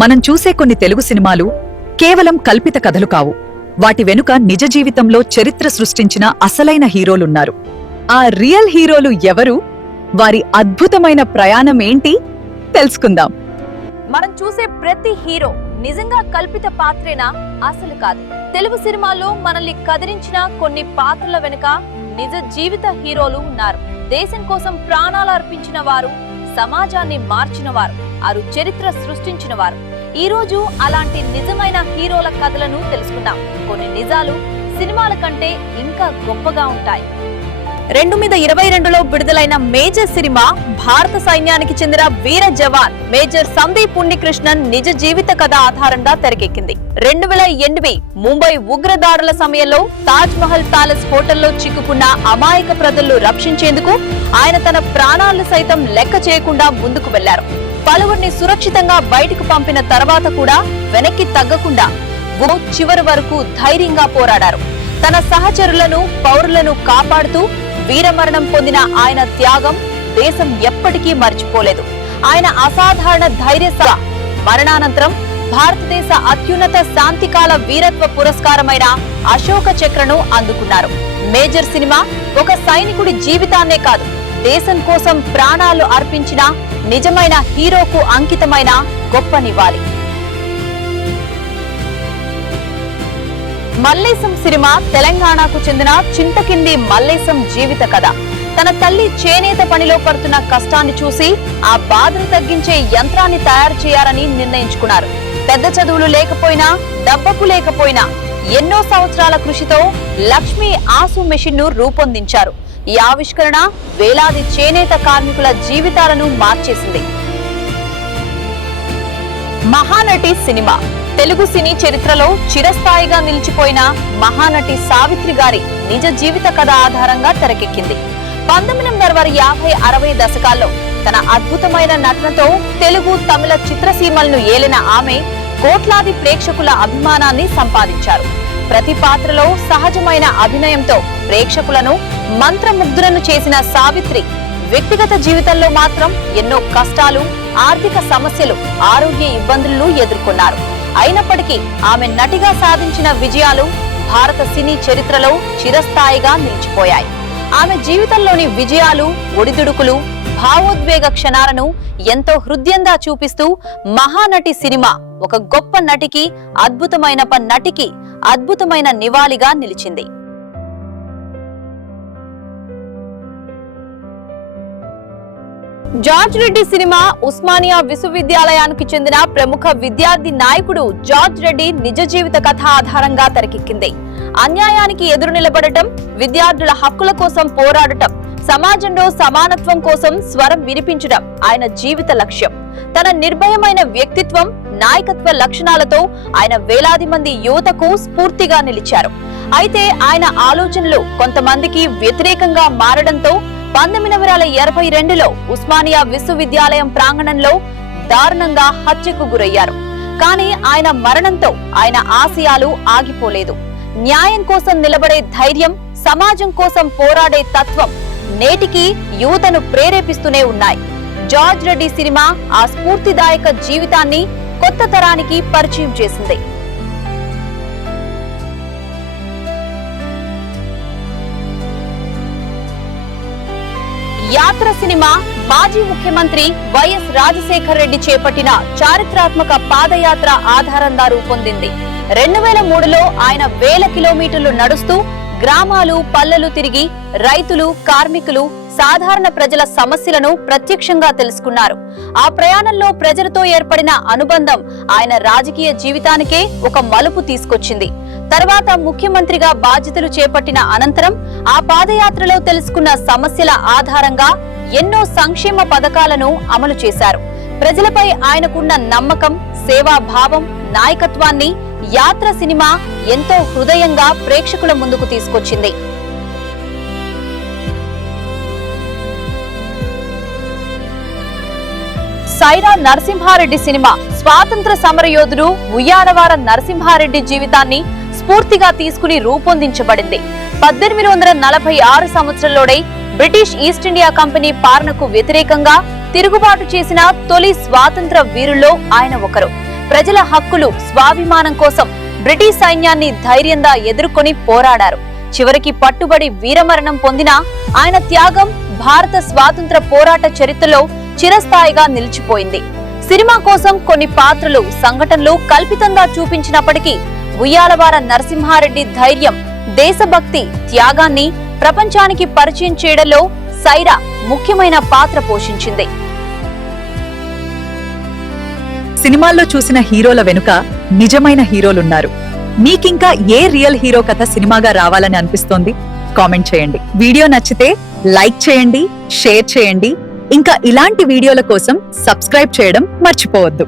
మనం చూసే కొన్ని తెలుగు సినిమాలు కేవలం కల్పిత కథలు కావు. వాటి వెనుక నిజ జీవితంలో చరిత్ర సృష్టించిన అసలైన హీరోలున్నారు. ఆ రియల్ హీరోలు ఎవరు, వారి అద్భుతమైన ప్రయాణం ఏంటి తెలుసుకుందాం. మనం చూసే ప్రతి హీరో నిజంగా కల్పిత పాత్రేనా? అసలు కాదు. తెలుగు సినిమాల్లో మనల్ని కదిలించిన కొన్ని పాత్రల వెనుక నిజ జీవిత హీరోలు ఉన్నారు. దేశం కోసం ప్రాణాలు అర్పించిన వారు, సమాజాన్ని మార్చిన వారు, వారు చరిత్ర సృష్టించిన వారు. ఈ రోజు అలాంటి నిజమైన హీరోల కథలను తెలుసుకుందాం. కొన్ని నిజాలు సినిమాల కంటే ఇంకా గొప్పగా ఉంటాయి. 2022లో విడుదలైన మేజర్ సినిమా భారత సైన్యానికి చెందిన వీర జవాన్ మేజర్ సందీప్ ఉన్నికృష్ణన్ నిజ జీవిత కథ ఆధారంగా తెరకెక్కింది. 2008 ముంబై ఉగ్రదాడుల సమయంలో తాజ్ మహల్ ప్యాలెస్ హోటల్లో చిక్కుకున్న అమాయక ప్రజలను రక్షించేందుకు ఆయన తన ప్రాణాలను సైతం లెక్క చేయకుండా ముందుకు వెళ్లారు. పలువురిని సురక్షితంగా బయటకు పంపిన తర్వాత కూడా వెనక్కి తగ్గకుండా చివరి వరకు ధైర్యంగా పోరాడారు. తన సహచరులను, పౌరులను కాపాడుతూ వీరమరణం పొందిన ఆయన త్యాగం దేశం ఎప్పటికీ మర్చిపోలేదు. ఆయన అసాధారణ ధైర్య మరణానంతరం భారతదేశ అత్యున్నత శాంతికాల వీరత్వ పురస్కారమైన అశోక చక్రను అందుకున్నారు. మేజర్ సినిమా ఒక సైనికుడి జీవితాన్నే కాదు, దేశం కోసం ప్రాణాలు అర్పించిన నిజమైన హీరోకు అంకితమైన గొప్ప నివాళి. మల్లేశం సినిమా తెలంగాణకు చెందిన చింతకింది మల్లేశం జీవిత కథ. తన తల్లి చేనేత పనిలో పడుతున్న కష్టాన్ని చూసి ఆ బాధను తగ్గించే యంత్రాన్ని తయారు చేయాలని నిర్ణయించుకున్నారు. పెద్ద చదువులు లేకపోయినా, డబ్బకు లేకపోయినా ఎన్నో సంవత్సరాల కృషితో లక్ష్మీ ఆసు మెషిన్ ను రూపొందించారు. ఈ ఆవిష్కరణ వేలాది చేనేత కార్మికుల జీవితాలను మార్చేసింది. మహానటి సినిమా తెలుగు సినీ చరిత్రలో చిరస్థాయిగా నిలిచిపోయిన మహానటి సావిత్రి గారి నిజ జీవిత కథ ఆధారంగా తెరకెక్కింది. 1950, 60 దశకాల్లో తన అద్భుతమైన నటనతో తెలుగు, తమిళ చిత్రసీమలను ఏలిన ఆమె కోట్లాది ప్రేక్షకుల అభిమానాన్ని సంపాదించారు. ప్రతి పాత్రలో సహజమైన అభినయంతో ప్రేక్షకులను మంత్రముగ్ధులను చేసిన సావిత్రి వ్యక్తిగత జీవితంలో మాత్రం ఎన్నో కష్టాలు, ఆర్థిక సమస్యలు, ఆరోగ్య ఇబ్బందులను ఎదుర్కొన్నారు. అయినప్పటికీ ఆమె నటిగా సాధించిన విజయాలు భారత సినీ చరిత్రలో చిరస్థాయిగా నిలిచిపోయాయి. ఆమె జీవితంలోని విజయాలు, ఒడిదుడుకులు, భావోద్వేగ క్షణాలను ఎంతో హృదయంగా చూపిస్తూ మహానటి సినిమా ఒక గొప్ప నటికి, అద్భుతమైన నివాళిగా నిలిచింది. జార్జ్ రెడ్డి సినిమా ఉస్మానియా విశ్వవిద్యాలయానికి చెందిన ప్రముఖ విద్యార్థి నాయకుడు జార్జ్ రెడ్డి నిజ జీవిత కథ ఆధారంగా తెరకెక్కింది. అన్యాయానికి ఎదురు నిలబడటం, విద్యార్థుల హక్కుల కోసం పోరాడటం, సమాజంలో సమానత్వం కోసం స్వరం వినిపించడం ఆయన జీవిత లక్ష్యం. తన నిర్భయమైన వ్యక్తిత్వం, నాయకత్వ లక్షణాలతో ఆయన వేలాది మంది యువతకు స్ఫూర్తిగా నిలిచారు. అయితే ఆయన ఆలోచనలు కొంతమందికి వ్యతిరేకంగా మారడంతో 1982లో ఉస్మానియా విశ్వవిద్యాలయం ప్రాంగణంలో దారుణంగా హత్యకు గురయ్యారు. కానీ ఆయన మరణంతో ఆయన ఆశయాలు ఆగిపోలేదు. న్యాయం కోసం నిలబడే ధైర్యం, సమాజం కోసం పోరాడే తత్వం నేటికి యువతను ప్రేరేపిస్తూనే ఉన్నాయి. జార్జ్ రెడ్డి సినిమా ఆ స్ఫూర్తిదాయక జీవితాన్ని కొత్త తరానికి పరిచయం చేసింది. యాత్ర సినిమా మాజీ ముఖ్యమంత్రి వైఎస్ రాజశేఖర్ రెడ్డి చేపట్టిన చారిత్రాత్మక పాదయాత్ర ఆధారంగా రూపొందింది. 2003లో ఆయన వేల కిలోమీటర్లు నడుస్తూ గ్రామాలు, పల్లెలు తిరిగి రైతులు, కార్మికులు, సాధారణ ప్రజల సమస్యలను ప్రత్యక్షంగా తెలుసుకున్నారు. ఆ ప్రయాణంలో ప్రజలతో ఏర్పడిన అనుబంధం ఆయన రాజకీయ జీవితానికే ఒక మలుపు తీసుకొచ్చింది. తర్వాత ముఖ్యమంత్రిగా బాధ్యతలు చేపట్టిన అనంతరం ఆ పాదయాత్రలో తెలుసుకున్న సమస్యల ఆధారంగా ఎన్నో సంక్షేమ పథకాలను అమలు చేశారు. ప్రజలపై ఆయనకున్న నమ్మకం, సేవాభావం, నాయకత్వాన్ని యాత్ర సినిమా ఎంతో హృదయంగా ప్రేక్షకుల ముందుకు తీసుకొచ్చింది. సైరా నరసింహారెడ్డి సినిమా స్వాతంత్ర సమరయోధుడు ఉయ్యాలవార నరసింహారెడ్డి జీవితాన్ని స్ఫూర్తిగా తీసుకుని రూపొందించబడింది. 1846 సంవత్సరంలోనే బ్రిటిష్ ఈస్ట్ ఇండియా కంపెనీ పాలనకు వ్యతిరేకంగా తిరుగుబాటు చేసిన తొలి స్వాతంత్ర వీరుల్లో ఆయన ఒకరు. ప్రజల హక్కులు, స్వాభిమానం కోసం బ్రిటిష్ సైన్యాన్ని ధైర్యంగా ఎదుర్కొని పోరాడారు. చివరికి పట్టుబడి వీరమరణం పొందిన ఆయన త్యాగం భారత స్వాతంత్ర పోరాట చరిత్రలో చిరస్థాయిగా నిలిచిపోయింది. సినిమా కోసం కొన్ని పాత్రలు, సంఘటనలు కల్పితంగా చూపించినప్పటికీ ఉయ్యాలవార నరసింహారెడ్డి ధైర్యం, దేశభక్తి, త్యాగాన్ని ప్రపంచానికి పరిచయం చేయడంలో సైరా ముఖ్యమైన పాత్ర పోషించింది. సినిమాల్లో చూసిన హీరోల వెనుక నిజమైన హీరోలున్నారు. మీకింకా ఏ రియల్ హీరో కథ సినిమాగా రావాలని అనిపిస్తోంది? కామెంట్ చేయండి. వీడియో నచ్చితే లైక్ చేయండి, షేర్ చేయండి. ఇంకా ఇలాంటి వీడియోల కోసం సబ్స్క్రైబ్ చేయడం మర్చిపోవద్దు.